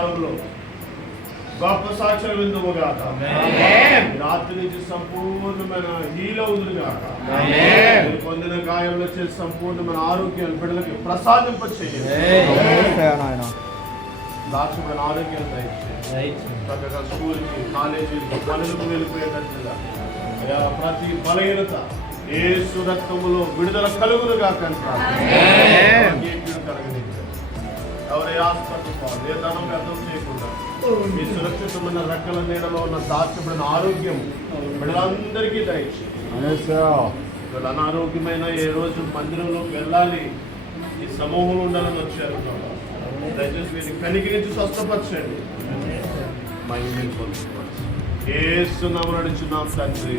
వారంలో గొప్ప సాక్ష్యం విందుముగాక. రాత్రి నుంచి సంపూర్ణమైన హీలవుదురుగాక. పొందిన గాయంలో చేసి సంపూర్ణమైన ఆరోగ్యాలు బిడ్డలకి ప్రసాదింప చేయండి. దాక్షమైన ఆరోగ్యం దయచేయండి. చక్కగా స్కూల్కి, కాలేజీకి, పనులకు వెళ్ళిపోయేటట్లుగా ప్రతి బలహీనత యేసు రక్తములో విడుదల కలుగునుగా కంటారు. ఎవరి హాస్పిటల్ పోవాలి, ఏ ధనం వ్యర్థం చేయకుండా మీ సురక్షితమైన రెక్కల నీడలో ఉన్న దాచబడిన ఆరోగ్యం బిడ్డలందరికీ దయచేయండి. అనారోగ్యమైన ఏ రోజు మందిరంలోకి వెళ్ళాలి, ఈ సమూహంలో ఉండాలని వచ్చారు. దయచేసి వీరిని కనికరించి స్వస్థపరచండి. యేసు నామమున నడుచున్నాం తండ్రి.